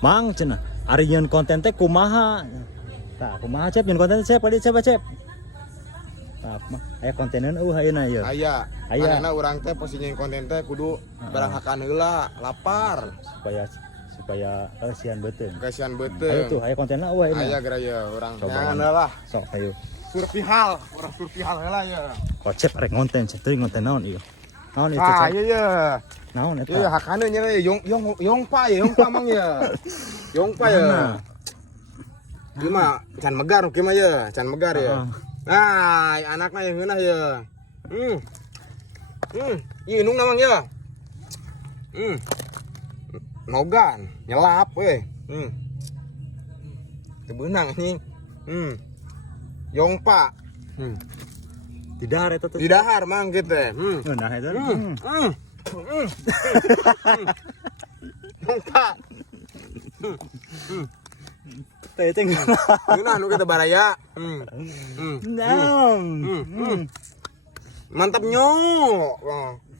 Mang cenah ari nyeun konten teh kumaha. Tah kumaha cep nyeun konten cep adi cep cep. Tah mah aya kontenan ayeuna ieu. Aya. Aya. Karena urang teh posisinya konten teh kudu baranghakan heula, lapar. Supaya kasihan beuteung. Kasihan Ayo beuteung. tuh aya kontenna ayeuna. Aya geraya urang. Coba Jangan lah. Sok ayo. Survihal, urang survihal heula ya. Kocep arek ngonten cep teuing ngonten naon ieu. Naon itu Ah, cep? iya ya. Naon eta? Iya, hakana nya yongpa mang ya. Yongpa ya. Ieu mah can megar kieu mah ya, can megar ya. Nah, anakna yang geunah ya. Ieu indung namang ya. Nogan, nyelap we. Teu beunang anjing. Yongpa. Tidak eta teh. Di dahar mang kitu teh. Nah eta. Yongpa. Teh teh. Geunah nu kitu baraya. Naon? Mantap nyok.